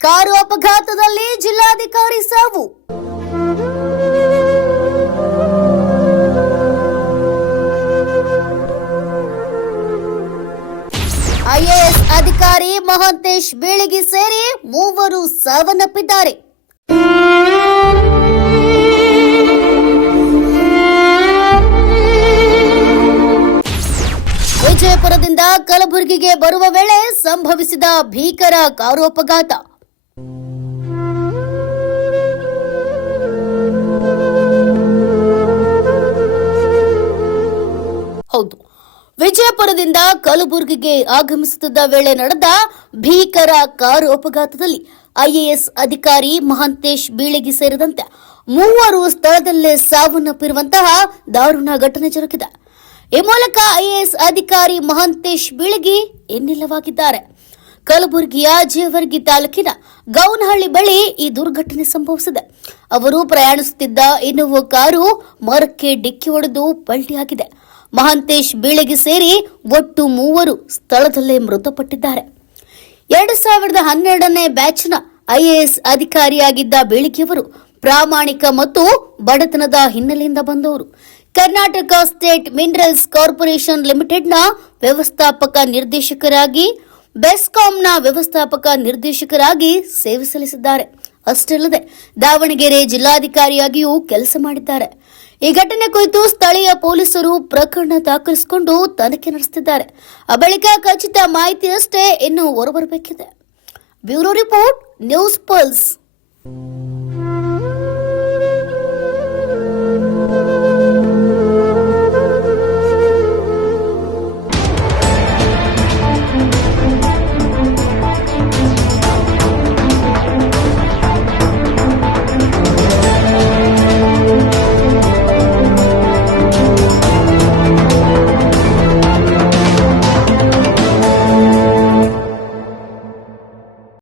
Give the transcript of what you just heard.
Car ಅಪಘಾತದಲ್ಲಿ ಜಿಲ್ಲಾಧಿಕಾರಿ ಸಾವು. ಐಎಎಸ್ ಅಧಿಕಾರಿ ಮಹಾಂತೇಶ್ ಬೀಳಿಗಿ ಸೇರಿ 3 ಸಾವನ್ನಪ್ಪಿದ್ದಾರೆ. ವಿಜಯಪುರದಿಂದ ಕಲಬುರಗಿಗೆ ಬರುವ ವೇಳೆ ಸಂಭವಿಸಿದ ಭೀಕರ ಕಾರು ಅಪಘಾತ. ಹೌದು, ವಿಜಯಪುರದಿಂದ ಕಲಬುರಗಿಗೆ ಆಗಮಿಸುತ್ತಿದ್ದ ವೇಳೆ ನಡೆದ ಭೀಕರ ಕಾರು ಅಪಘಾತದಲ್ಲಿ ಐಎಎಸ್ ಅಧಿಕಾರಿ ಮಹಾಂತೇಶ್ ಬೀಳಿಗಿ ಸೇರಿದಂತೆ 3 ಸ್ಥಳದಲ್ಲೇ ಸಾವನ್ನಪ್ಪಿರುವಂತಹ ದಾರುಣ ಘಟನೆ ಜರುಗಿದೆ. ಈ ಮೂಲಕ ಐಎಎಸ್ ಅಧಿಕಾರಿ ಮಹಾಂತೇಶ್ ಬೀಳಿಗಿ ಇನ್ನಿಲ್ಲವಾಗಿದ್ದಾರೆ. ಕಲಬುರಗಿಯ ಜೇವರ್ಗಿ ತಾಲೂಕಿನ ಗೌನಹಳ್ಳಿ ಬಳಿ ಈ ದುರ್ಘಟನೆ ಸಂಭವಿಸಿದೆ. ಅವರು ಪ್ರಯಾಣಿಸುತ್ತಿದ್ದ ಇನ್ನೋವಾ ಕಾರು ಮರಕ್ಕೆ ಡಿಕ್ಕಿ ಹೊಡೆದು ಪಲ್ಟಿಯಾಗಿದೆ. ಮಹಾಂತೇಶ್ ಬೀಳಿಗಿ ಸೇರಿ ಒಟ್ಟು 3 ಸ್ಥಳದಲ್ಲೇ ಮೃತಪಟ್ಟಿದ್ದಾರೆ. 2012ನೇ ಬ್ಯಾಚ್ನ ಐಎಎಸ್ ಅಧಿಕಾರಿಯಾಗಿದ್ದ ಬೀಳಿಗಿಯವರು ಪ್ರಾಮಾಣಿಕ ಮತ್ತು ಬಡತನದ ಹಿನ್ನೆಲೆಯಿಂದ ಬಂದವರು. ಕರ್ನಾಟಕ ಸ್ಟೇಟ್ ಮಿನರಲ್ಸ್ ಕಾರ್ಪೊರೇಷನ್ ಲಿಮಿಟೆಡ್ನ ವ್ಯವಸ್ಥಾಪಕ ನಿರ್ದೇಶಕರಾಗಿ, ಬೆಸ್ಕಾಂನ ವ್ಯವಸ್ಥಾಪಕ ನಿರ್ದೇಶಕರಾಗಿ ಸೇವೆ ಸಲ್ಲಿಸಿದ್ದಾರೆ. ಅಷ್ಟೇ ಅಲ್ಲದೆ ದಾವಣಗೆರೆ ಜಿಲ್ಲಾಧಿಕಾರಿಯಾಗಿಯೂ ಕೆಲಸ ಮಾಡಿದ್ದಾರೆ. ಈ ಘಟನೆ ಕುರಿತು ಸ್ಥಳೀಯ ಪೊಲೀಸರು ಪ್ರಕರಣ ದಾಖಲಿಸಿಕೊಂಡು ತನಿಖೆ ನಡೆಸುತ್ತಿದ್ದಾರೆ. ಆ ಬಳಿಕ ಖಚಿತ ಮಾಹಿತಿಯಷ್ಟೇ ಇನ್ನು ಹೊರಬರಬೇಕಿದೆ. Bureau report, news pulse.